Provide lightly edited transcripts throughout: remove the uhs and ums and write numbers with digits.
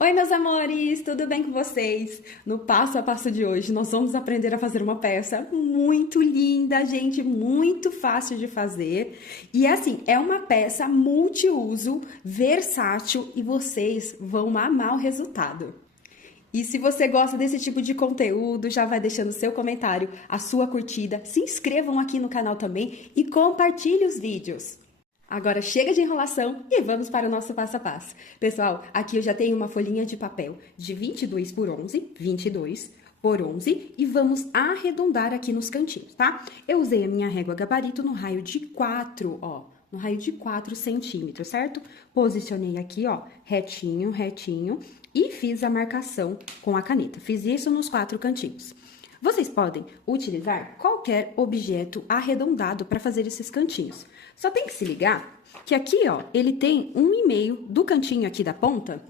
Oi, meus amores, tudo bem com vocês? No passo a passo de hoje, nós vamos aprender a fazer uma peça muito linda, gente, muito fácil de fazer. E assim, é uma peça multiuso, versátil e vocês vão amar o resultado. E se você gosta desse tipo de conteúdo, já vai deixando seu comentário, a sua curtida, se inscrevam aqui no canal também e compartilhe os vídeos. Agora chega de enrolação e vamos para o nosso passo a passo. Pessoal, aqui eu já tenho uma folhinha de papel de 22 por 11, 22 por 11 e vamos arredondar aqui nos cantinhos, tá? Eu usei a minha régua gabarito no raio de 4, ó, no raio de 4 centímetros, certo? Posicionei aqui, ó, retinho, retinho e fiz a marcação com a caneta. Fiz isso nos 4 cantinhos. Vocês podem utilizar qualquer objeto arredondado para fazer esses cantinhos. Só tem que se ligar que aqui, ó, ele tem 1,5 do cantinho aqui da ponta,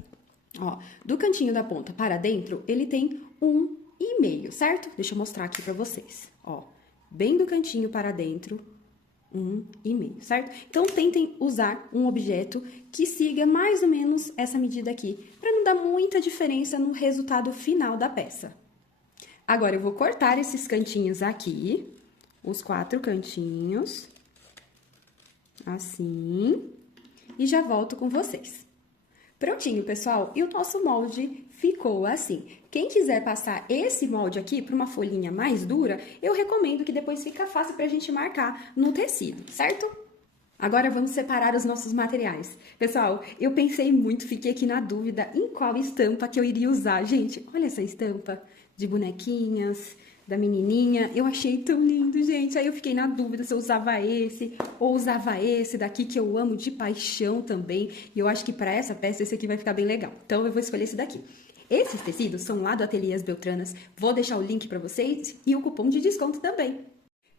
ó, do cantinho da ponta para dentro, ele tem 1,5, certo? Deixa eu mostrar aqui para vocês, ó, bem do cantinho para dentro, 1,5, certo? Então, tentem usar um objeto que siga mais ou menos essa medida aqui, para não dar muita diferença no resultado final da peça. Agora, eu vou cortar esses cantinhos aqui, os 4 cantinhos, assim, e já volto com vocês. Prontinho, pessoal, e o nosso molde ficou assim. Quem quiser passar esse molde aqui para uma folhinha mais dura, eu recomendo que depois fica fácil para a gente marcar no tecido, certo? Agora vamos separar os nossos materiais. Pessoal, eu pensei muito, fiquei aqui na dúvida em qual estampa que eu iria usar. Gente, olha essa estampa de bonequinhas, da menininha. Eu achei tão lindo, gente. Aí eu fiquei na dúvida se eu usava esse ou usava esse daqui, que eu amo de paixão também. E eu acho que para essa peça esse aqui vai ficar bem legal. Então eu vou escolher esse daqui. Esses tecidos são lá do Ateliê As Beltranas. Vou deixar o link para vocês e o cupom de desconto também.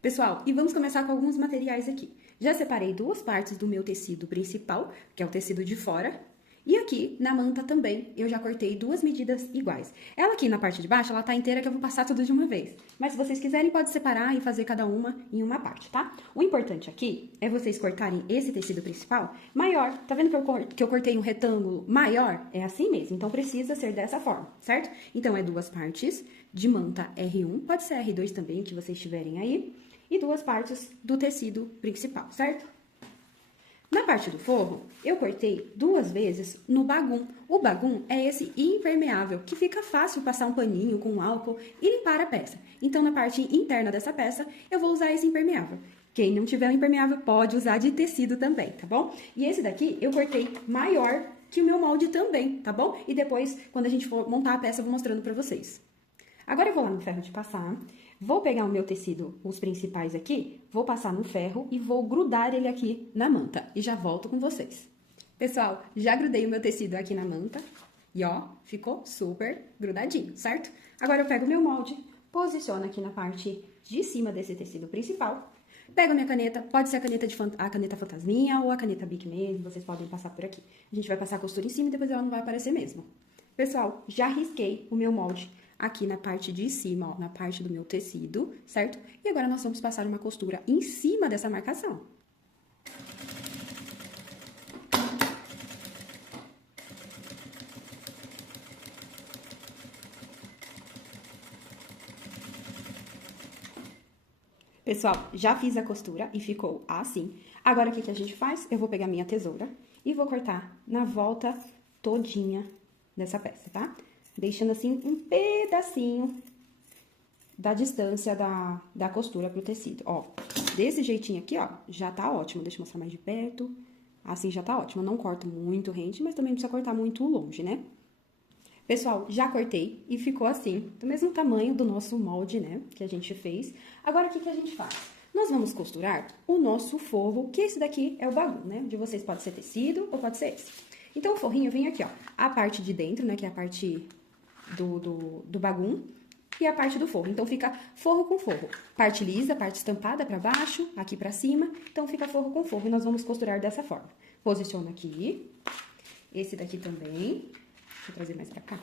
Pessoal, e vamos começar com alguns materiais aqui. Já separei 2 partes do meu tecido principal, que é o tecido de fora, e aqui na manta também eu já cortei 2 medidas iguais. Ela aqui na parte de baixo, ela tá inteira que eu vou passar tudo de uma vez. Mas se vocês quiserem, pode separar e fazer cada uma em uma parte, tá? O importante aqui é vocês cortarem esse tecido principal maior. Tá vendo que eu cortei um retângulo maior? É assim mesmo, então precisa ser dessa forma, certo? Então, é 2 partes de manta R1, pode ser R2 também, que vocês tiverem aí, e 2 partes do tecido principal, certo? Na parte do forro, eu cortei 2 vezes no bagum. O bagum é esse impermeável, que fica fácil passar um paninho com álcool e limpar a peça. Então, na parte interna dessa peça, eu vou usar esse impermeável. Quem não tiver o impermeável pode usar de tecido também, tá bom? E esse daqui eu cortei maior que o meu molde também, tá bom? E depois, quando a gente for montar a peça, eu vou mostrando pra vocês. Agora eu vou lá no ferro de passar, vou pegar o meu tecido, os principais aqui, vou passar no ferro e vou grudar ele aqui na manta. E já volto com vocês. Pessoal, já grudei o meu tecido aqui na manta e ó, ficou super grudadinho, certo? Agora eu pego o meu molde, posiciono aqui na parte de cima desse tecido principal, pego a minha caneta, pode ser a caneta fantasminha ou a caneta Bic mesmo, vocês podem passar por aqui. A gente vai passar a costura em cima e depois ela não vai aparecer mesmo. Pessoal, já risquei o meu molde aqui na parte de cima, ó, na parte do meu tecido, certo? E agora nós vamos passar uma costura em cima dessa marcação. Pessoal, já fiz a costura e ficou assim. Agora, o que a gente faz? Eu vou pegar minha tesoura e vou cortar na volta todinha dessa peça, tá? Deixando assim um pedacinho da distância da costura pro tecido. Ó, desse jeitinho aqui, ó, já tá ótimo. Deixa eu mostrar mais de perto. Assim já tá ótimo. Eu não corto muito rente, mas também não precisa cortar muito longe, né? Pessoal, já cortei e ficou assim, do mesmo tamanho do nosso molde, né, que a gente fez. Agora, o que a gente faz? Nós vamos costurar o nosso forro, que esse daqui é o bagum, né? De vocês pode ser tecido ou pode ser esse. Então, o forrinho vem aqui, ó, a parte de dentro, né, que é a parte do bagum, e a parte do forro. Então, fica forro com forro. Parte lisa, parte estampada pra baixo, aqui pra cima. Então, fica forro com forro. E nós vamos costurar dessa forma. Posiciono aqui. Esse daqui também. Deixa eu trazer mais pra cá.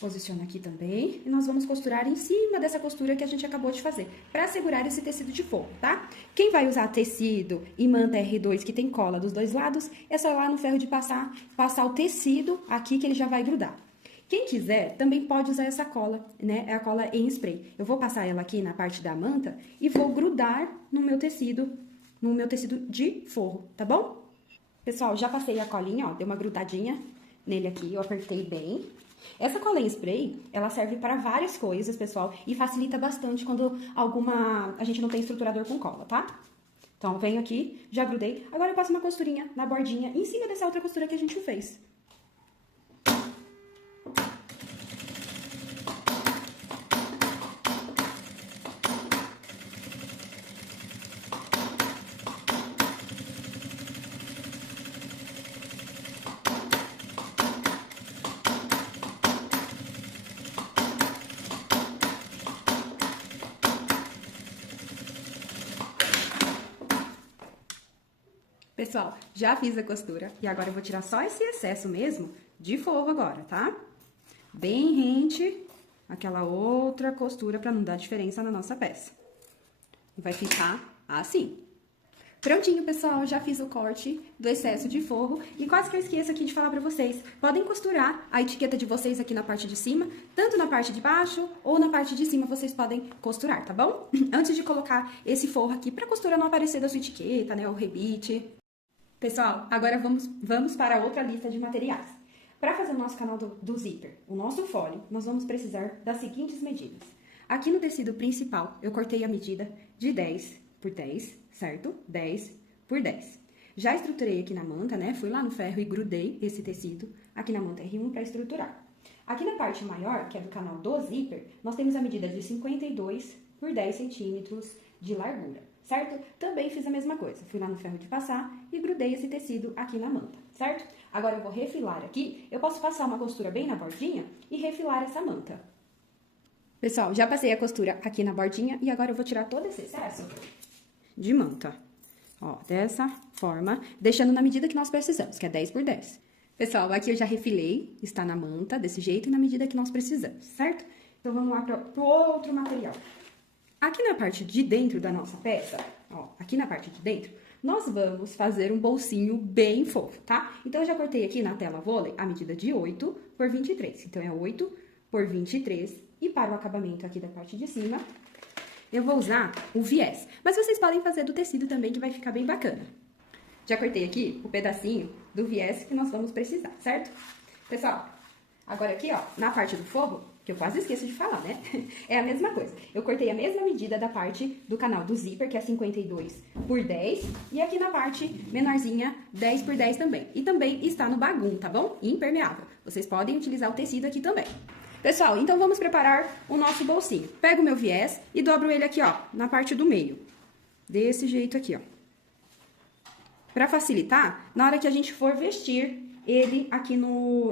Posiciona aqui também. E nós vamos costurar em cima dessa costura que a gente acabou de fazer, para segurar esse tecido de forro, tá? Quem vai usar tecido e manta R2 que tem cola dos dois lados, é só ir lá no ferro de passar o tecido aqui que ele já vai grudar. Quem quiser, também pode usar essa cola, né? É a cola em spray. Eu vou passar ela aqui na parte da manta e vou grudar no meu tecido de forro, tá bom? Pessoal, já passei a colinha, ó, deu uma grudadinha nele aqui, eu apertei bem. Essa cola em spray, ela serve para várias coisas, pessoal, e facilita bastante quando a gente não tem estruturador com cola, tá? Então, venho aqui, já grudei. Agora eu passo uma costurinha na bordinha, em cima dessa outra costura que a gente fez. Pessoal, já fiz a costura e agora eu vou tirar só esse excesso mesmo de forro agora, tá? Bem rente aquela outra costura pra não dar diferença na nossa peça. E vai ficar assim. Prontinho, pessoal, já fiz o corte do excesso de forro e quase que eu esqueço aqui de falar pra vocês. Podem costurar a etiqueta de vocês aqui na parte de cima, tanto na parte de baixo ou na parte de cima vocês podem costurar, tá bom? Antes de colocar esse forro aqui pra costura não aparecer da sua etiqueta, né, o rebite. Pessoal, agora vamos para outra lista de materiais. Para fazer o nosso canal do zíper, o nosso folho, nós vamos precisar das seguintes medidas. Aqui no tecido principal, eu cortei a medida de 10 por 10, certo? 10 por 10. Já estruturei aqui na manta, né? Fui lá no ferro e grudei esse tecido aqui na manta R1 para estruturar. Aqui na parte maior, que é do canal do zíper, nós temos a medida de 52 por 10 centímetros de largura. Certo? Também fiz a mesma coisa. Fui lá no ferro de passar e grudei esse tecido aqui na manta, certo? Agora eu vou refilar aqui. Eu posso passar uma costura bem na bordinha e refilar essa manta. Pessoal, já passei a costura aqui na bordinha e agora eu vou tirar todo esse excesso de manta. Ó, dessa forma, deixando na medida que nós precisamos, que é 10 por 10. Pessoal, aqui eu já refilei, está na manta, desse jeito, e na medida que nós precisamos, certo? Então, vamos lá pro outro material. Aqui na parte de dentro da nossa peça, ó, aqui na parte de dentro, nós vamos fazer um bolsinho bem fofo, tá? Então, eu já cortei aqui na tela vôlei a medida de 8 por 23. Então, é 8 por 23. E para o acabamento aqui da parte de cima, eu vou usar o viés. Mas vocês podem fazer do tecido também, que vai ficar bem bacana. Já cortei aqui o pedacinho do viés que nós vamos precisar, certo? Pessoal, agora aqui, ó, na parte do forro, que eu quase esqueço de falar, né? É a mesma coisa. Eu cortei a mesma medida da parte do canal do zíper, que é 52 por 10. E aqui na parte menorzinha, 10 por 10 também. E também está no bagum, tá bom? Impermeável. Vocês podem utilizar o tecido aqui também. Pessoal, então vamos preparar o nosso bolsinho. Pego o meu viés e dobro ele aqui, ó, na parte do meio. Desse jeito aqui, ó. Pra facilitar, na hora que a gente for vestir ele aqui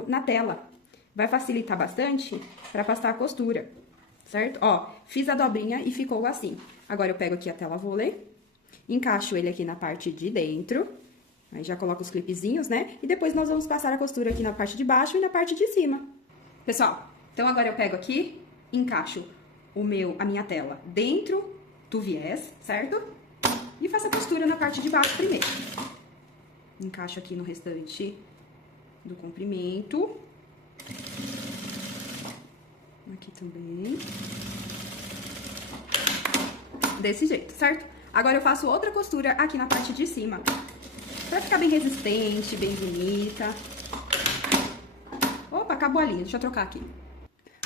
na tela. Vai facilitar bastante pra passar a costura, certo? Ó, fiz a dobrinha e ficou assim. Agora eu pego aqui a tela vôlei, encaixo ele aqui na parte de dentro, aí já coloco os clipezinhos, né? E depois nós vamos passar a costura aqui na parte de baixo e na parte de cima. Pessoal, então agora eu pego aqui, encaixo a minha tela dentro do viés, certo? E faço a costura na parte de baixo primeiro. Encaixo aqui no restante do comprimento. Aqui também. Desse jeito, certo? Agora eu faço outra costura aqui na parte de cima. Pra ficar bem resistente, bem bonita. Opa, acabou a linha, deixa eu trocar aqui.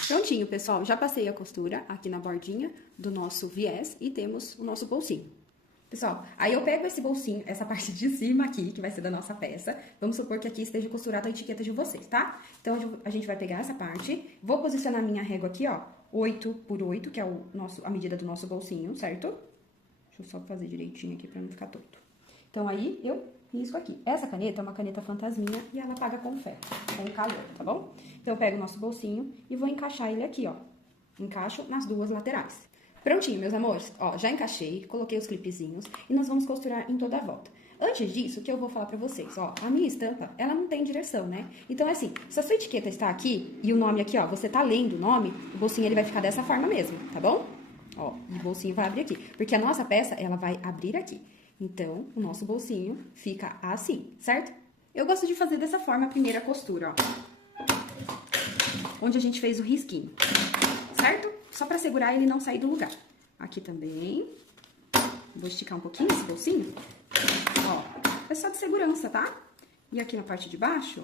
Prontinho, pessoal, já passei a costura aqui na bordinha do nosso viés e temos o nosso bolsinho. Pessoal, aí eu pego esse bolsinho, essa parte de cima aqui, que vai ser da nossa peça. Vamos supor que aqui esteja costurada a etiqueta de vocês, tá? Então, a gente vai pegar essa parte, vou posicionar minha régua aqui, ó, 8 por 8, que é a medida do nosso bolsinho, certo? Deixa eu só fazer direitinho aqui pra não ficar torto. Então, aí, eu risco aqui. Essa caneta é uma caneta fantasminha e ela apaga com ferro, com calor, tá bom? Então, eu pego o nosso bolsinho e vou encaixar ele aqui, ó. Encaixo nas duas laterais. Prontinho, meus amores. Ó, já encaixei, coloquei os clipezinhos e nós vamos costurar em toda a volta. Antes disso, o que eu vou falar pra vocês, ó, a minha estampa, ela não tem direção, né? Então, é assim, se a sua etiqueta está aqui e o nome aqui, ó, você tá lendo o nome, o bolsinho ele vai ficar dessa forma mesmo, tá bom? Ó, o bolsinho vai abrir aqui, porque a nossa peça, ela vai abrir aqui. Então, o nosso bolsinho fica assim, certo? Eu gosto de fazer dessa forma a primeira costura, ó. Onde a gente fez o risquinho, certo? Só pra segurar ele não sair do lugar. Aqui também. Vou esticar um pouquinho esse bolsinho. Ó, é só de segurança, tá? E aqui na parte de baixo,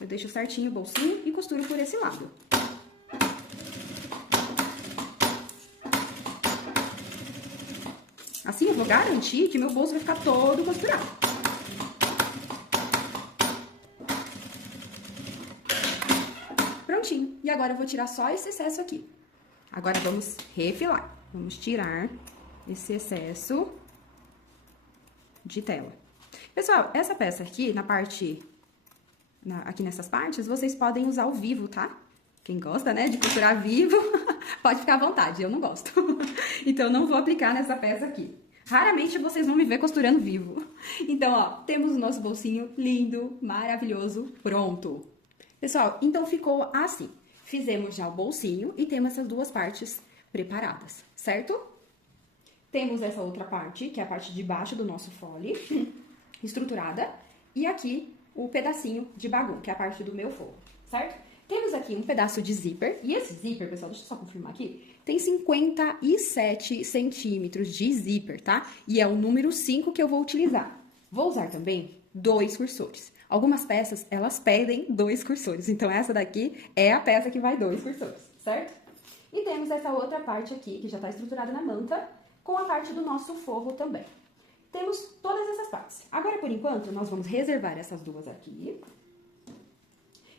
eu deixo certinho o bolsinho e costuro por esse lado. Assim eu vou garantir que meu bolso vai ficar todo costurado. Prontinho. E agora eu vou tirar só esse excesso aqui. Agora vamos refilar. Vamos tirar esse excesso de tela. Pessoal, essa peça aqui, na parte, aqui nessas partes, vocês podem usar o vivo, tá? Quem gosta, né, de costurar vivo, pode ficar à vontade, eu não gosto. Então, eu não vou aplicar nessa peça aqui. Raramente vocês vão me ver costurando vivo. Então, ó, temos o nosso bolsinho lindo, maravilhoso, pronto. Pessoal, então ficou assim. Fizemos já o bolsinho e temos essas duas partes preparadas, certo? Temos essa outra parte, que é a parte de baixo do nosso fole, estruturada. E aqui o pedacinho de bagulho, que é a parte do meu forro, certo? Temos aqui um pedaço de zíper. E esse zíper, pessoal, deixa eu só confirmar aqui, tem 57 centímetros de zíper, tá? E é o número 5 que eu vou utilizar. Vou usar também 2 cursores. Algumas peças, elas pedem 2 cursores. Então, essa daqui é a peça que vai 2 cursores, certo? E temos essa outra parte aqui, que já tá estruturada na manta, com a parte do nosso forro também. Temos todas essas partes. Agora, por enquanto, nós vamos reservar essas duas aqui.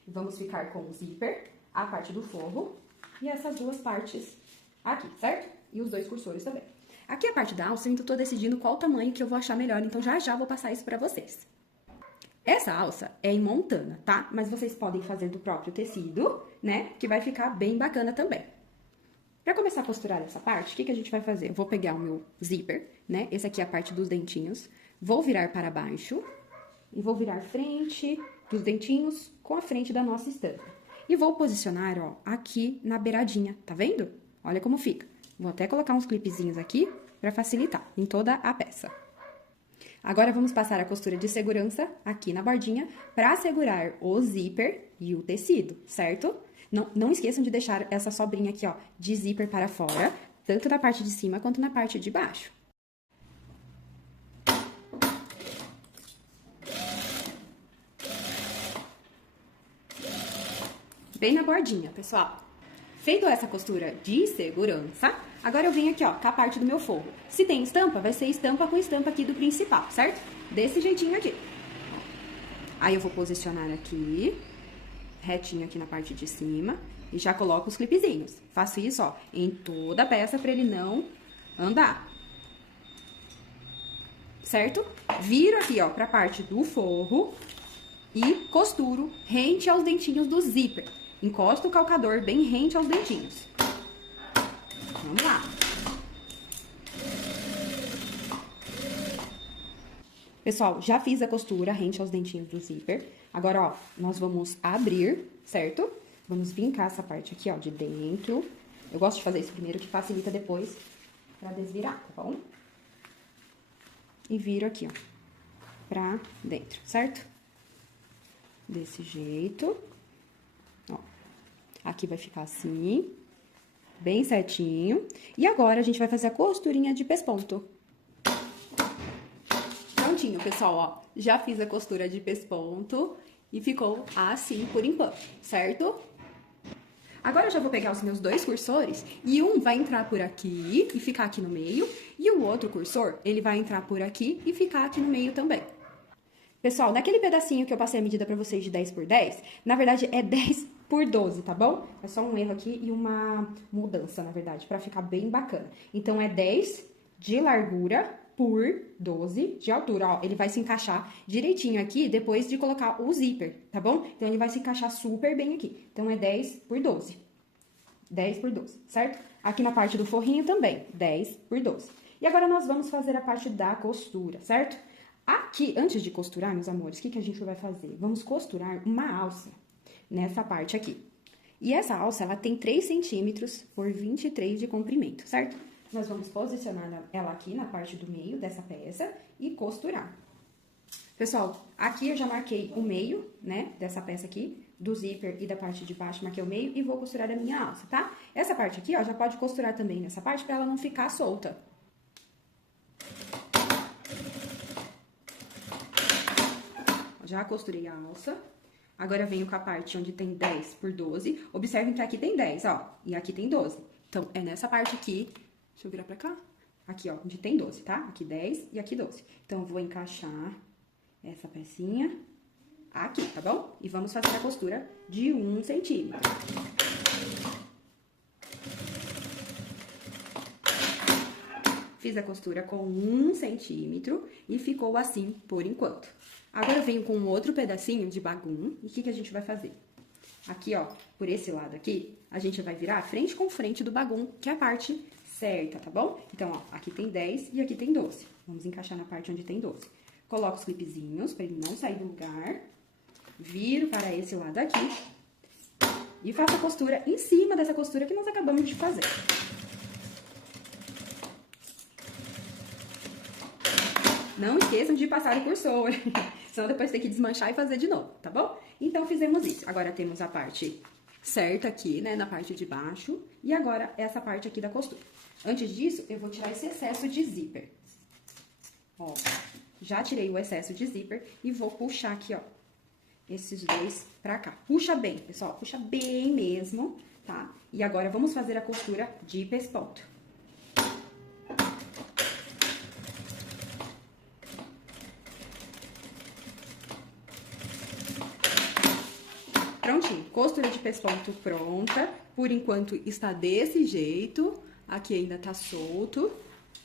Vamos ficar com o zíper, a parte do forro e essas duas partes aqui, certo? E os 2 cursores também. Aqui a parte da alça, eu ainda tô decidindo qual tamanho que eu vou achar melhor, então já vou passar isso pra vocês. Essa alça é em montana, tá? Mas vocês podem fazer do próprio tecido, né? Que vai ficar bem bacana também. Pra começar a costurar essa parte, o que a gente vai fazer? Eu vou pegar o meu zíper, né? Esse aqui é a parte dos dentinhos. Vou virar para baixo e vou virar frente dos dentinhos com a frente da nossa estampa. E vou posicionar, ó, aqui na beiradinha, tá vendo? Olha como fica. Vou até colocar uns clipezinhos aqui pra facilitar em toda a peça. Agora, vamos passar a costura de segurança aqui na bordinha pra segurar o zíper e o tecido, certo? Não esqueçam de deixar essa sobrinha aqui, ó, de zíper para fora, tanto na parte de cima quanto na parte de baixo. Bem na bordinha, pessoal. Feito essa costura de segurança, agora eu venho aqui, ó, com a parte do meu forro. Se tem estampa, vai ser estampa com estampa aqui do principal, certo? Desse jeitinho aqui. Aí eu vou posicionar aqui, retinho aqui na parte de cima, e já coloco os clipezinhos. Faço isso, ó, em toda a peça pra ele não andar. Certo? Viro aqui, ó, pra parte do forro e costuro rente aos dentinhos do zíper. Encosto o calcador bem rente aos dentinhos. Vamos lá. Pessoal, já fiz a costura rente aos dentinhos do zíper. Agora, ó, nós vamos abrir, certo? Vamos vincar essa parte aqui, ó, de dentro. Eu gosto de fazer isso primeiro, que facilita depois pra desvirar, tá bom? E viro aqui, ó, pra dentro, certo? Desse jeito. Ó, aqui vai ficar assim, bem certinho. E agora, a gente vai fazer a costurinha de pesponto. Prontinho, pessoal, ó. Já fiz a costura de pesponto e ficou assim por enquanto, certo? Agora eu já vou pegar os meus 2 cursores e um vai entrar por aqui e ficar aqui no meio. E o outro cursor, ele vai entrar por aqui e ficar aqui no meio também. Pessoal, naquele pedacinho que eu passei a medida pra vocês de 10 por 10, na verdade é 10 por 12, tá bom? É só um erro aqui e uma mudança, na verdade, pra ficar bem bacana. Então, é 10 de largura por 12 de altura, ó. Ele vai se encaixar direitinho aqui depois de colocar o zíper, tá bom? Então, ele vai se encaixar super bem aqui. Então, é 10 por 12. 10 por 12, certo? Aqui na parte do forrinho também, 10 por 12. E agora, nós vamos fazer a parte da costura, certo? Aqui, antes de costurar, meus amores, o que a gente vai fazer? Vamos costurar uma alça nessa parte aqui. E essa alça, ela tem 3 centímetros por 23 de comprimento, certo? Nós vamos posicionar ela aqui na parte do meio dessa peça e costurar. Pessoal, aqui eu já marquei o meio, né, dessa peça aqui, do zíper e da parte de baixo, marquei o meio e vou costurar a minha alça, tá? Essa parte aqui, ó, já pode costurar também nessa parte pra ela não ficar solta. Já costurei a alça. Agora, eu venho com a parte onde tem 10 por 12. Observem que aqui tem 10, ó, e aqui tem 12. Então, é nessa parte aqui, deixa eu virar pra cá. Aqui, ó, onde tem 12, tá? Aqui 10 e aqui 12. Então, eu vou encaixar essa pecinha aqui, tá bom? E vamos fazer a costura de 1 centímetro. Fiz a costura com 1 centímetro e ficou assim por enquanto. Agora eu venho com outro pedacinho de bagum e o que a gente vai fazer? Aqui, ó, por esse lado aqui, a gente vai virar frente com frente do bagum, que é a parte certa, tá bom? Então, ó, aqui tem 10 e aqui tem 12. Vamos encaixar na parte onde tem 12. Coloco os clipezinhos pra ele não sair do lugar. Viro para esse lado aqui e faço a costura em cima dessa costura que nós acabamos de fazer. Não esqueçam de passar o cursor, senão depois tem que desmanchar e fazer de novo, tá bom? Então, fizemos isso. Agora, temos a parte certa aqui, né, na parte de baixo, e agora essa parte aqui da costura. Antes disso, eu vou tirar esse excesso de zíper. Ó, já tirei o excesso de zíper e vou puxar aqui, ó, esses dois pra cá. Puxa bem, pessoal, puxa bem mesmo, tá? E agora, vamos fazer a costura de pesponto. Prontinho, costura de pesponto pronta. Por enquanto está desse jeito. Aqui ainda tá solto.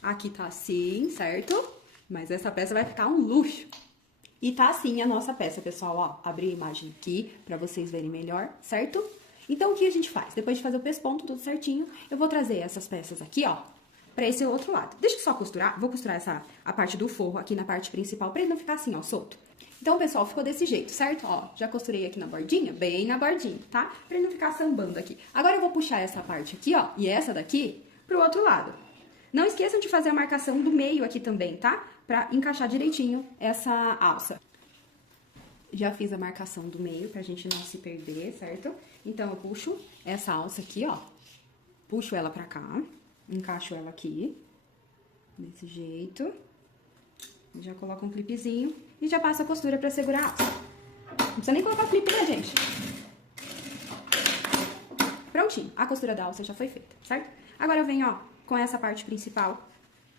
Aqui tá assim, certo? Mas essa peça vai ficar um luxo. E tá assim a nossa peça, pessoal, ó. Abri a imagem aqui pra vocês verem melhor, certo? Então, o que a gente faz? Depois de fazer o pesponto tudo certinho, eu vou trazer essas peças aqui, ó, pra esse outro lado. Deixa eu só costurar. Vou costurar a parte do forro aqui na parte principal pra ele não ficar assim, ó, solto. Então, pessoal, ficou desse jeito, certo? Ó, já costurei aqui na bordinha, bem na bordinha, tá? Pra ele não ficar sambando aqui. Agora, eu vou puxar essa parte aqui, ó, e essa daqui pro outro lado. Não esqueçam de fazer a marcação do meio aqui também, tá? Pra encaixar direitinho essa alça. Já fiz a marcação do meio pra gente não se perder, certo? Então, eu puxo essa alça aqui, ó. Puxo ela pra cá, encaixo ela aqui, desse jeito. Já coloco um clipezinho e já passo a costura pra segurar a alça. Não precisa nem colocar clipe, né, gente? Prontinho, a costura da alça já foi feita, certo? Agora eu venho, ó, com essa parte principal,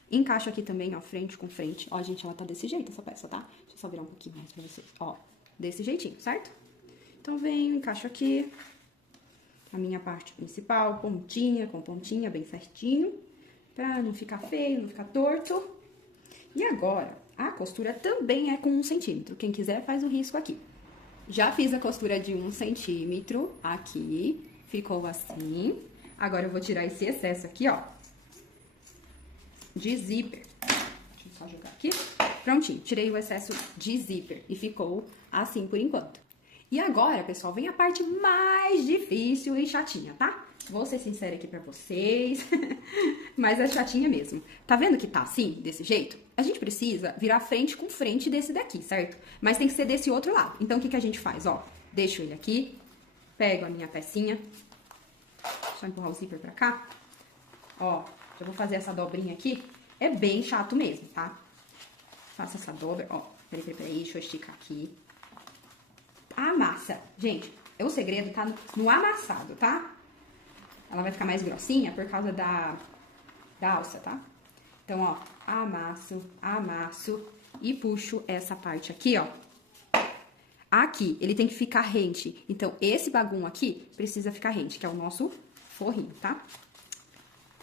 encaixo aqui também, ó, frente com frente. Ó, gente, ela tá desse jeito, essa peça, tá? Deixa eu só virar um pouquinho mais pra vocês. Ó, desse jeitinho, certo? Então, venho, encaixo aqui a minha parte principal, pontinha com pontinha, bem certinho, pra não ficar feio, não ficar torto. E agora, a costura também é com 1 centímetro. Quem quiser, faz o risco aqui. Já fiz a costura de 1 centímetro aqui, ficou assim. Agora, eu vou tirar esse excesso aqui, ó, de zíper. Deixa eu só jogar aqui. Prontinho, tirei o excesso de zíper e ficou assim por enquanto. E agora, pessoal, vem a parte mais difícil e chatinha, tá? Vou ser sincera aqui pra vocês, mas é chatinha mesmo. Tá vendo que tá assim, desse jeito? A gente precisa virar frente com frente desse daqui, certo? Mas tem que ser desse outro lado. Então, o que a gente faz? Ó, deixo ele aqui, pego a minha pecinha, deixa eu empurrar o zíper pra cá. Ó, já vou fazer essa dobrinha aqui. É bem chato mesmo, tá? Faço essa dobra, ó. Peraí, deixa eu esticar aqui. Amassa. Gente, o segredo tá no amassado, tá? Ela vai ficar mais grossinha por causa da alça, tá? Então, ó, amasso e puxo essa parte aqui, ó. Aqui, ele tem que ficar rente. Então, esse bagum aqui precisa ficar rente, que é o nosso forrinho, tá?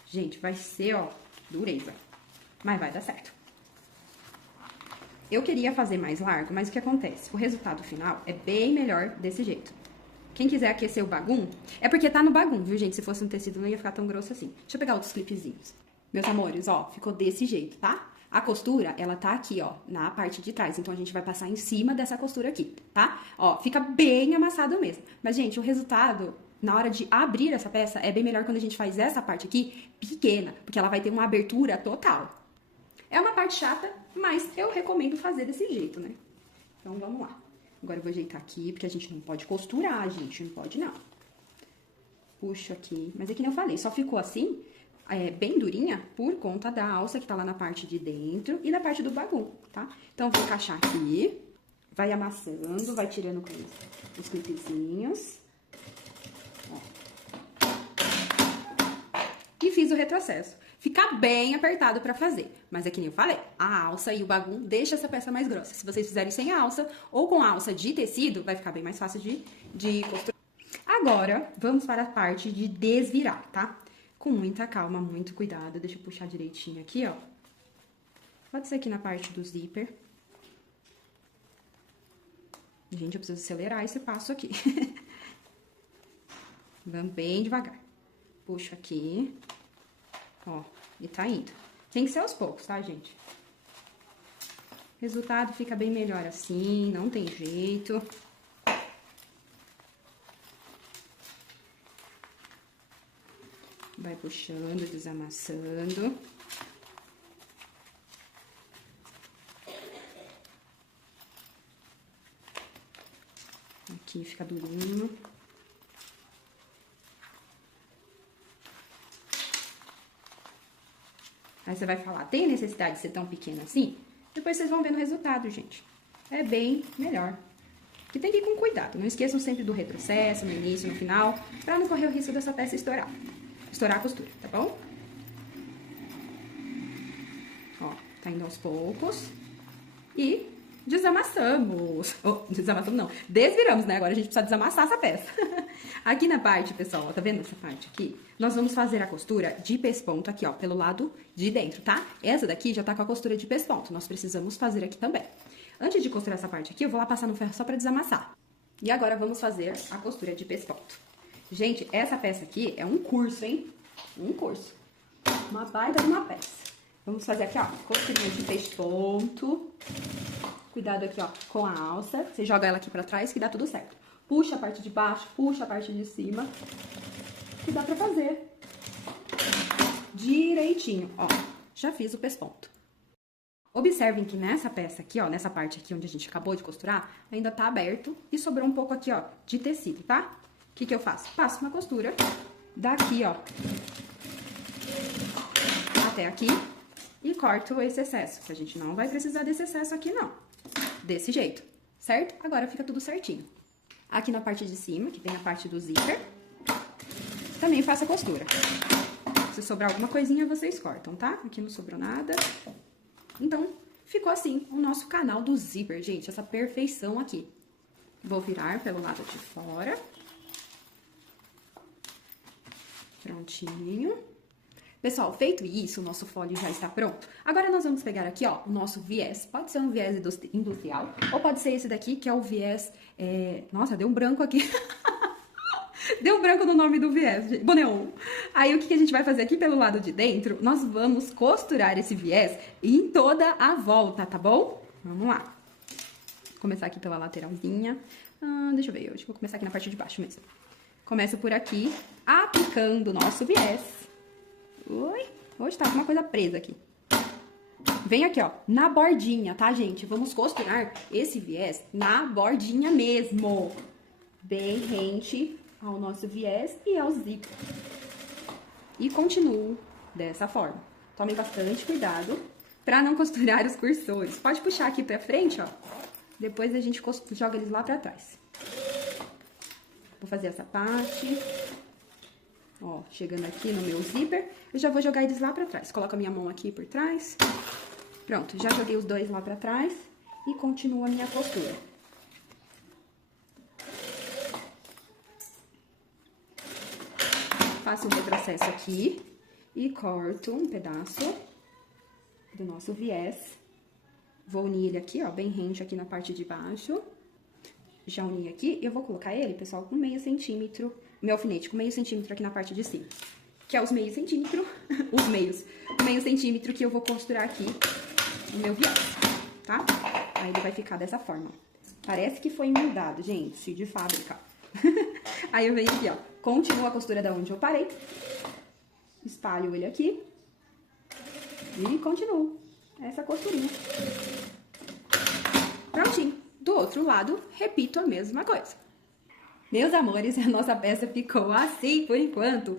Gente, vai ser, ó, dureza. Mas vai dar certo. Eu queria fazer mais largo, mas o que acontece? O resultado final é bem melhor desse jeito. Quem quiser aquecer o bagum, é porque tá no bagum, viu, gente? Se fosse um tecido, não ia ficar tão grosso assim. Deixa eu pegar outros clipezinhos. Meus amores, ó, ficou desse jeito, tá? A costura, ela tá aqui, ó, na parte de trás. Então, a gente vai passar em cima dessa costura aqui, tá? Ó, fica bem amassado mesmo. Mas, gente, o resultado, na hora de abrir essa peça, é bem melhor quando a gente faz essa parte aqui pequena, porque ela vai ter uma abertura total. É uma parte chata, mas eu recomendo fazer desse jeito, né? Então, vamos lá. Agora, eu vou ajeitar aqui, porque a gente não pode costurar, gente. Não pode, não. Puxo aqui. Mas é que nem eu falei, só ficou assim... bem durinha por conta da alça que tá lá na parte de dentro e na parte do bagulho, tá? Então, vou encaixar aqui, vai amassando, vai tirando com os clipezinhos. Ó. E fiz o retrocesso. Fica bem apertado pra fazer, mas é que nem eu falei, a alça e o bagulho deixa essa peça mais grossa. Se vocês fizerem sem alça ou com alça de tecido, vai ficar bem mais fácil de costurar. Agora, vamos para a parte de desvirar, tá? Com muita calma, muito cuidado. Deixa eu puxar direitinho aqui, ó. Pode ser aqui na parte do zíper. Gente, eu preciso acelerar esse passo aqui. Vamos bem devagar. Puxo aqui. Ó, e tá indo. Tem que ser aos poucos, tá, gente? O resultado fica bem melhor assim, não tem jeito. Vai puxando, desamassando. Aqui fica durinho. Aí você vai falar, tem necessidade de ser tão pequeno assim? Depois vocês vão ver no resultado, gente. É bem melhor. Que tem que ir com cuidado. Não esqueçam sempre do retrocesso, no início, no final, pra não correr o risco dessa peça estourar. Estourar a costura, tá bom? Ó, tá indo aos poucos. E desamassamos. Oh, desamassamos não. Desviramos, né? Agora a gente precisa desamassar essa peça. Aqui na parte, pessoal, ó, tá vendo essa parte aqui? Nós vamos fazer a costura de pesponto aqui, ó, pelo lado de dentro, tá? Essa daqui já tá com a costura de pesponto. Nós precisamos fazer aqui também. Antes de costurar essa parte aqui, eu vou lá passar no ferro só pra desamassar. E agora vamos fazer a costura de pesponto. Gente, essa peça aqui é um curso, hein? Um curso. Uma baita de uma peça. Vamos fazer aqui, ó, costurinha de pesponto. Cuidado aqui, ó, com a alça. Você joga ela aqui pra trás que dá tudo certo. Puxa a parte de baixo, puxa a parte de cima. Que dá pra fazer direitinho, ó. Já fiz o pesponto. Observem que nessa peça aqui, ó, nessa parte aqui onde a gente acabou de costurar, ainda tá aberto e sobrou um pouco aqui, ó, de tecido, tá? O que que eu faço? Passo uma costura daqui, ó, até aqui e corto esse excesso, que a gente não vai precisar desse excesso aqui, não. Desse jeito, certo? Agora fica tudo certinho. Aqui na parte de cima, que tem a parte do zíper, também faço a costura. Se sobrar alguma coisinha, vocês cortam, tá? Aqui não sobrou nada. Então, ficou assim o nosso canal do zíper, gente, essa perfeição aqui. Vou virar pelo lado de fora. Prontinho. Pessoal, feito isso, o nosso folho já está pronto. Agora, nós vamos pegar aqui, ó, o nosso viés. Pode ser um viés industrial, ou pode ser esse daqui, que é o viés... Nossa, deu um branco aqui. Deu um branco no nome do viés, boneon. Aí, o que a gente vai fazer aqui pelo lado de dentro? Nós vamos costurar esse viés em toda a volta, tá bom? Vamos lá. Vou começar aqui pela lateralzinha. Deixa eu ver, eu acho que vou começar aqui na parte de baixo mesmo. Começo por aqui, aplicando o nosso viés. Ui, hoje tá com uma coisa presa aqui. Vem aqui, ó, na bordinha, tá, gente? Vamos costurar esse viés na bordinha mesmo. Bem rente ao nosso viés e ao zíper. E continuo dessa forma. Tomem bastante cuidado pra não costurar os cursores. Pode puxar aqui pra frente, ó. Depois a gente joga eles lá pra trás. Vou fazer essa parte. Ó, chegando aqui no meu zíper, eu já vou jogar eles lá pra trás. Coloco a minha mão aqui por trás. Pronto, já joguei os dois lá pra trás e continuo a minha costura. Faço um retrocesso aqui e corto um pedaço do nosso viés. Vou unir ele aqui, ó, bem rente aqui na parte de baixo. Já uni aqui, eu vou colocar ele, pessoal, com meio centímetro, meu alfinete com meio centímetro aqui na parte de cima. Que é os meio centímetro, meio centímetro que eu vou costurar aqui o meu viés, tá? Aí ele vai ficar dessa forma. Parece que foi emendado, gente, de fábrica. Aí eu venho aqui, ó, continuo a costura da onde eu parei, espalho ele aqui e continuo essa costurinha. Prontinho. Do outro lado, repito a mesma coisa. Meus amores, a nossa peça ficou assim por enquanto.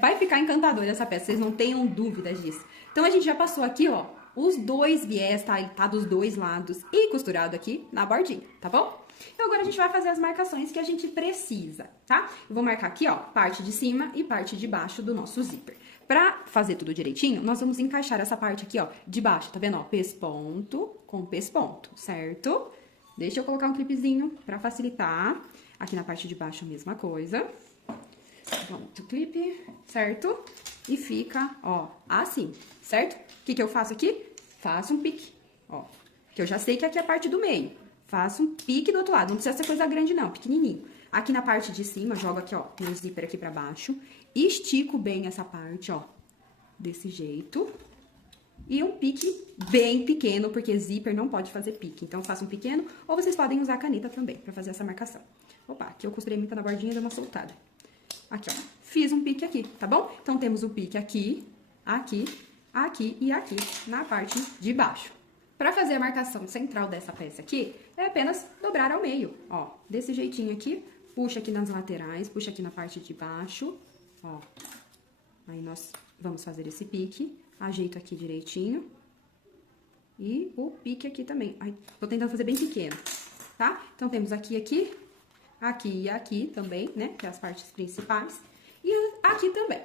Vai ficar encantadora essa peça, vocês não tenham dúvidas disso. Então, a gente já passou aqui, ó, os dois viés, tá? Ele tá dos dois lados e costurado aqui na bordinha, tá bom? Então, agora a gente vai fazer as marcações que a gente precisa, tá? Eu vou marcar aqui, ó, parte de cima e parte de baixo do nosso zíper. Pra fazer tudo direitinho, nós vamos encaixar essa parte aqui, ó, de baixo, tá vendo, ó? Pesponto com pesponto, certo? Deixa eu colocar um clipezinho pra facilitar. Aqui na parte de baixo a mesma coisa. Pronto, clipe, certo? E fica, ó, assim, certo? O que eu faço aqui? Faço um pique, ó. Que eu já sei que aqui é a parte do meio. Faço um pique do outro lado, não precisa ser coisa grande não, pequenininho. Aqui na parte de cima, jogo aqui, ó, meu zíper aqui pra baixo. Estico bem essa parte, ó, desse jeito. E um pique bem pequeno, porque zíper não pode fazer pique. Então, faça um pequeno, ou vocês podem usar a caneta também, pra fazer essa marcação. Opa, aqui eu costurei muito na bordinha e dei uma soltada. Aqui, ó, fiz um pique aqui, tá bom? Então, temos o pique aqui, aqui, aqui e aqui, na parte de baixo. Pra fazer a marcação central dessa peça aqui, é apenas dobrar ao meio, ó, desse jeitinho aqui. Puxa aqui nas laterais, puxa aqui na parte de baixo, ó. Aí, nós vamos fazer esse pique. Ajeito aqui direitinho. E o pique aqui também. Ai, tô tentando fazer bem pequeno, tá? Então, temos aqui, aqui, aqui e aqui também, né? Que é as partes principais. E aqui também.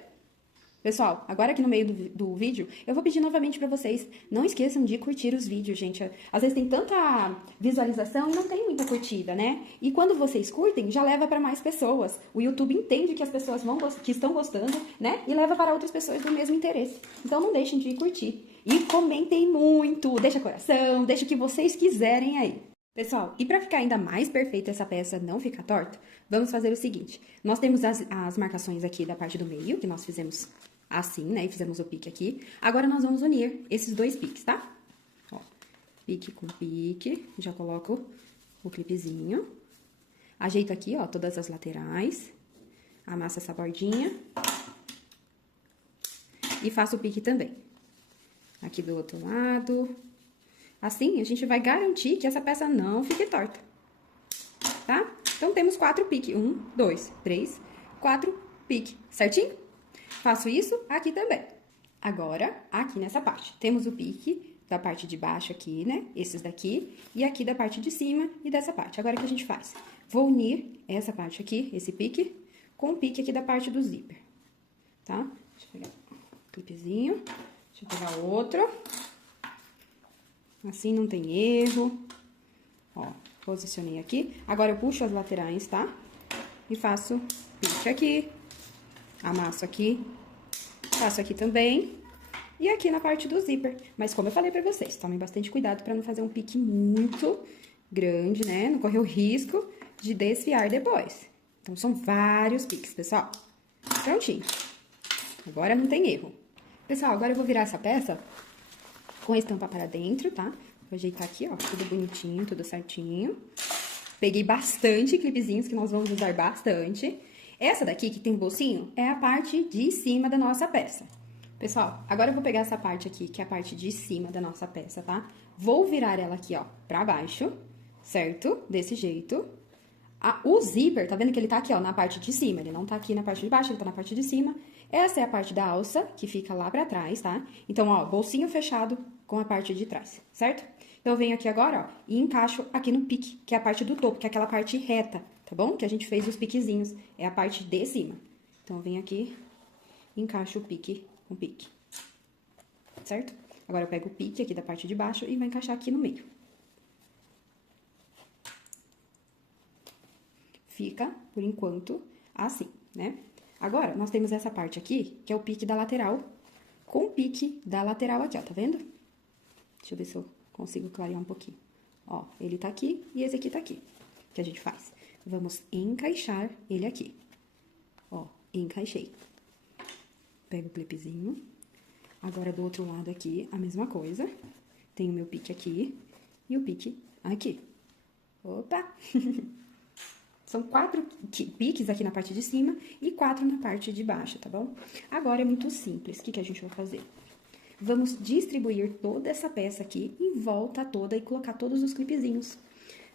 Pessoal, agora aqui no meio do vídeo, eu vou pedir novamente pra vocês, não esqueçam de curtir os vídeos, gente. Às vezes tem tanta visualização e não tem muita curtida, né? E quando vocês curtem, já leva pra mais pessoas. O YouTube entende que as pessoas que estão gostando, né? E leva para outras pessoas do mesmo interesse. Então não deixem de curtir. E comentem muito, deixa coração, deixa o que vocês quiserem aí. Pessoal, e para ficar ainda mais perfeita essa peça, não ficar torta, vamos fazer o seguinte. Nós temos as marcações aqui da parte do meio, que nós fizemos assim, né? E fizemos o pique aqui. Agora, nós vamos unir esses dois piques, tá? Ó, pique com pique. Já coloco o clipezinho. Ajeito aqui, ó, todas as laterais. Amasso essa bordinha. E faço o pique também. Aqui do outro lado. Assim, a gente vai garantir que essa peça não fique torta, tá? Então, temos 4 piques. 1, 2, 3, 4 piques, certinho? Faço isso aqui também. Agora, aqui nessa parte, temos o pique da parte de baixo aqui, né? Esses daqui, e aqui da parte de cima e dessa parte. Agora, o que a gente faz? Vou unir essa parte aqui, esse pique, com o pique aqui da parte do zíper, tá? Deixa eu pegar um clipezinho, deixa eu pegar outro. Assim não tem erro. Ó, posicionei aqui. Agora, eu puxo as laterais, tá? E faço pique aqui. Amasso aqui. Faço aqui também. E aqui na parte do zíper. Mas como eu falei pra vocês, tomem bastante cuidado pra não fazer um pique muito grande, né? Não correr o risco de desfiar depois. Então, são vários piques, pessoal. Prontinho. Agora não tem erro. Pessoal, agora eu vou virar essa peça com a estampa para dentro, tá? Vou ajeitar aqui, ó, tudo bonitinho, tudo certinho. Peguei bastante clipezinhos, que nós vamos usar bastante. Essa daqui, que tem bolsinho, é a parte de cima da nossa peça. Pessoal, agora eu vou pegar essa parte aqui, que é a parte de cima da nossa peça, tá? Vou virar ela aqui, ó, pra baixo, certo? Desse jeito. O zíper, tá vendo que ele tá aqui, ó, na parte de cima. Ele não tá aqui na parte de baixo, ele tá na parte de cima. Essa é a parte da alça, que fica lá pra trás, tá? Então, ó, bolsinho fechado com a parte de trás, certo? Então, eu venho aqui agora, ó, e encaixo aqui no pique, que é a parte do topo, que é aquela parte reta, tá bom? Que a gente fez os piquezinhos, é a parte de cima. Então, eu venho aqui, encaixo o pique com o pique, certo? Agora, eu pego o pique aqui da parte de baixo e vou encaixar aqui no meio. Fica, por enquanto, assim, né? Agora, nós temos essa parte aqui, que é o pique da lateral, com o pique da lateral aqui, ó, tá vendo? Deixa eu ver se eu consigo clarear um pouquinho. Ó, ele tá aqui e esse aqui tá aqui. O que a gente faz? Vamos encaixar ele aqui. Ó, encaixei. Pego o clipezinho. Agora, do outro lado aqui, a mesma coisa. Tem o meu pique aqui e o pique aqui. Opa! São 4 piques aqui na parte de cima e 4 na parte de baixo, tá bom? Agora é muito simples. O que a gente vai fazer? Vamos distribuir toda essa peça aqui em volta toda e colocar todos os clipezinhos.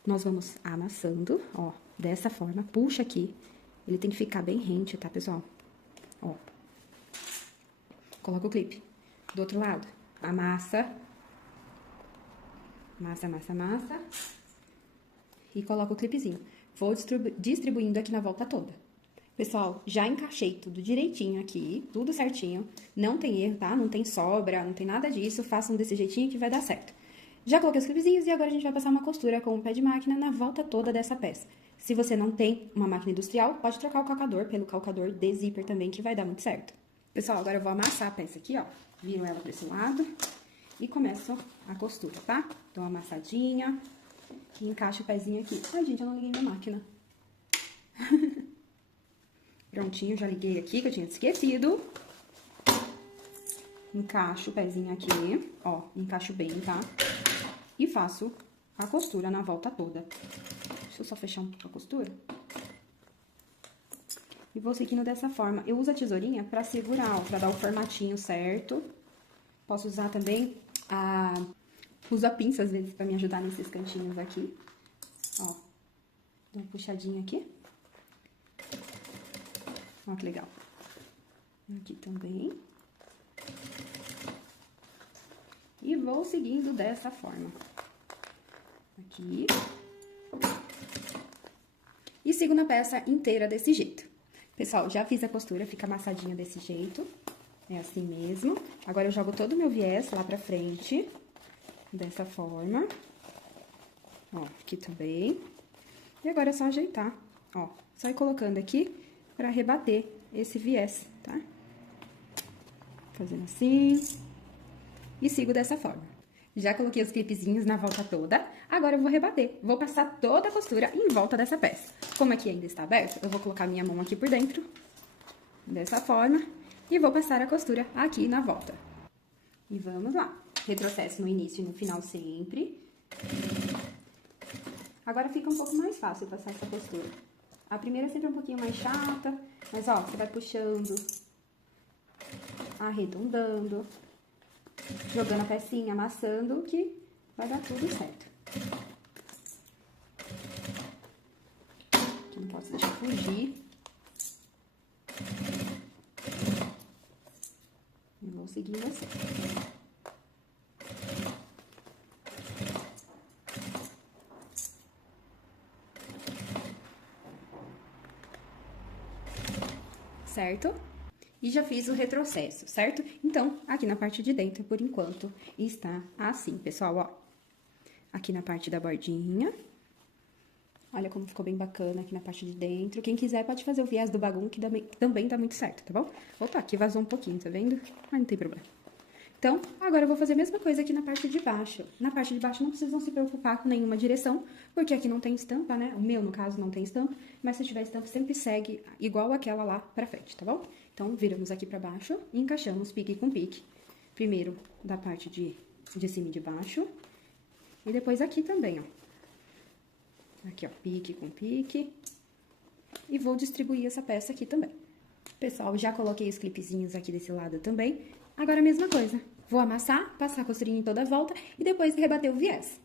Nós vamos amassando, ó, dessa forma. Puxa aqui. Ele tem que ficar bem rente, tá, pessoal? Ó. Coloca o clipe. Do outro lado, amassa. Amassa, amassa, amassa. E coloca o clipezinho. Vou distribuindo aqui na volta toda. Pessoal, já encaixei tudo direitinho aqui, tudo certinho. Não tem erro, tá? Não tem sobra, não tem nada disso. Façam desse jeitinho que vai dar certo. Já coloquei os clipezinhos e agora a gente vai passar uma costura com o pé de máquina na volta toda dessa peça. Se você não tem uma máquina industrial, pode trocar o calcador pelo calcador de zíper também, que vai dar muito certo. Pessoal, agora eu vou amassar a peça aqui, ó. Viro ela pra esse lado e começo a costura, tá? Dou uma amassadinha e encaixo o pezinho aqui. Ai, gente, eu não liguei minha máquina. Prontinho, já liguei aqui, que eu tinha esquecido. Encaixo o pezinho aqui, ó, encaixo bem, tá? E faço a costura na volta toda. Deixa eu só fechar um pouco a costura. E vou seguindo dessa forma. Eu uso a tesourinha pra segurar, ó, pra dar o formatinho certo. Posso usar também uso a pinça, às vezes, pra me ajudar nesses cantinhos aqui. Ó, dou uma puxadinha aqui. Ó, que legal. Aqui também. E vou seguindo dessa forma. Aqui. E sigo na peça inteira desse jeito. Pessoal, já fiz a costura, fica amassadinha desse jeito. É assim mesmo. Agora, eu jogo todo o meu viés lá pra frente. Dessa forma. Ó, aqui também. E agora é só ajeitar, ó. Só ir colocando aqui pra rebater esse viés, tá? Fazendo assim. E sigo dessa forma. Já coloquei os clipezinhos na volta toda. Agora eu vou rebater. Vou passar toda a costura em volta dessa peça. Como aqui ainda está aberto, eu vou colocar minha mão aqui por dentro. Dessa forma. E vou passar a costura aqui na volta. E vamos lá. Retrocesso no início e no final sempre. Agora fica um pouco mais fácil passar essa costura. A primeira é sempre um pouquinho mais chata, mas ó, você vai puxando, arredondando, jogando a pecinha, amassando, que vai dar tudo certo. Aqui não posso deixar fugir. Eu vou seguindo assim. Certo? E já fiz o retrocesso, certo? Então, aqui na parte de dentro, por enquanto, está assim, pessoal, ó. Aqui na parte da bordinha. Olha como ficou bem bacana aqui na parte de dentro. Quem quiser pode fazer o viés do bagum, que também dá muito certo, tá bom? Opa, aqui vazou um pouquinho, tá vendo? Mas não tem problema. Então, agora eu vou fazer a mesma coisa aqui na parte de baixo. Na parte de baixo não precisam se preocupar com nenhuma direção, porque aqui não tem estampa, né? O meu, no caso, não tem estampa, mas se tiver estampa, sempre segue igual aquela lá pra frente, tá bom? Então, viramos aqui pra baixo e encaixamos pique com pique. Primeiro, da parte de cima e de baixo, e depois aqui também, ó. Aqui, ó, pique com pique. E vou distribuir essa peça aqui também. Pessoal, já coloquei os clipezinhos aqui desse lado também. Agora a mesma coisa. Vou amassar, passar a costurinha em toda a volta e depois rebater o viés.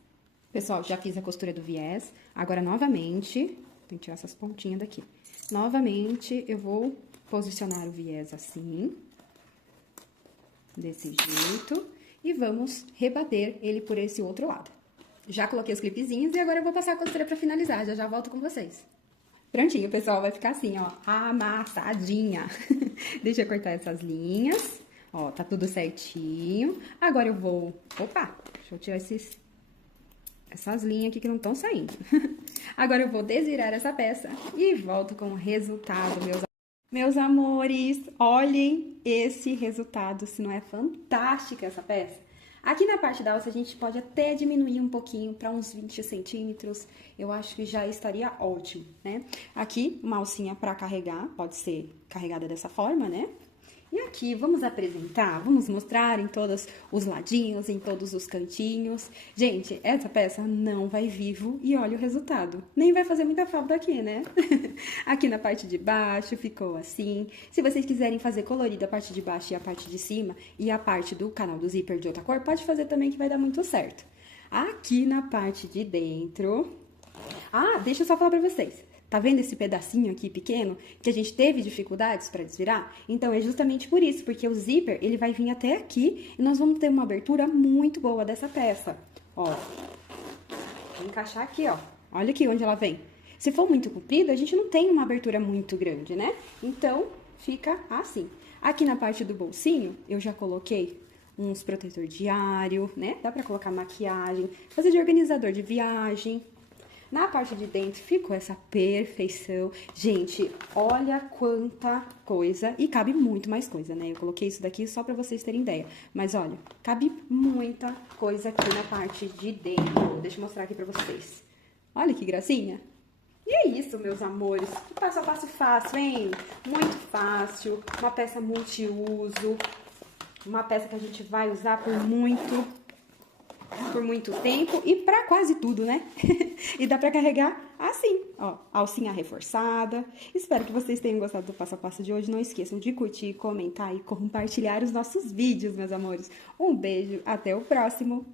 Pessoal, já fiz a costura do viés. Agora, novamente, tem que tirar essas pontinhas daqui. Novamente, eu vou posicionar o viés assim. Desse jeito. E vamos rebater ele por esse outro lado. Já coloquei os clipezinhos e agora eu vou passar a costura pra finalizar. Já volto com vocês. Prontinho, pessoal, vai ficar assim, ó, amassadinha. Deixa eu cortar essas linhas. Ó, tá tudo certinho. Agora eu vou... Opa! Deixa eu tirar essas linhas aqui que não estão saindo. Agora eu vou desvirar essa peça e volto com o resultado, meus amores. Olhem esse resultado, se não é fantástica essa peça. Aqui na parte da alça a gente pode até diminuir um pouquinho para uns 20 centímetros. Eu acho que já estaria ótimo, né? Aqui, uma alcinha para carregar, pode ser carregada dessa forma, né? E aqui vamos apresentar, vamos mostrar em todos os ladinhos, em todos os cantinhos. Gente, essa peça não vai vivo e olha o resultado. Nem vai fazer muita falta aqui, né? Aqui na parte de baixo ficou assim. Se vocês quiserem fazer colorida a parte de baixo e a parte de cima e a parte do canal do zíper de outra cor, pode fazer também que vai dar muito certo. Aqui na parte de dentro... Ah, deixa eu só falar pra vocês. Tá vendo esse pedacinho aqui pequeno que a gente teve dificuldades para desvirar? Então, é justamente por isso, porque o zíper, ele vai vir até aqui e nós vamos ter uma abertura muito boa dessa peça. Ó, vou encaixar aqui, ó. Olha aqui onde ela vem. Se for muito comprido, a gente não tem uma abertura muito grande, né? Então, fica assim. Aqui na parte do bolsinho, eu já coloquei uns protetor diário, né? Dá pra colocar maquiagem, fazer de organizador de viagem. Na parte de dentro ficou essa perfeição. Gente, olha quanta coisa. E cabe muito mais coisa, né? Eu coloquei isso daqui só pra vocês terem ideia. Mas olha, cabe muita coisa aqui na parte de dentro. Deixa eu mostrar aqui pra vocês. Olha que gracinha. E é isso, meus amores. Que passo a passo fácil, hein? Muito fácil. Uma peça multiuso. Uma peça que a gente vai usar por muito tempo e pra quase tudo, né? E dá pra carregar assim, ó, alcinha reforçada. Espero que vocês tenham gostado do passo a passo de hoje. Não esqueçam de curtir, comentar e compartilhar os nossos vídeos, meus amores. Um beijo, até o próximo!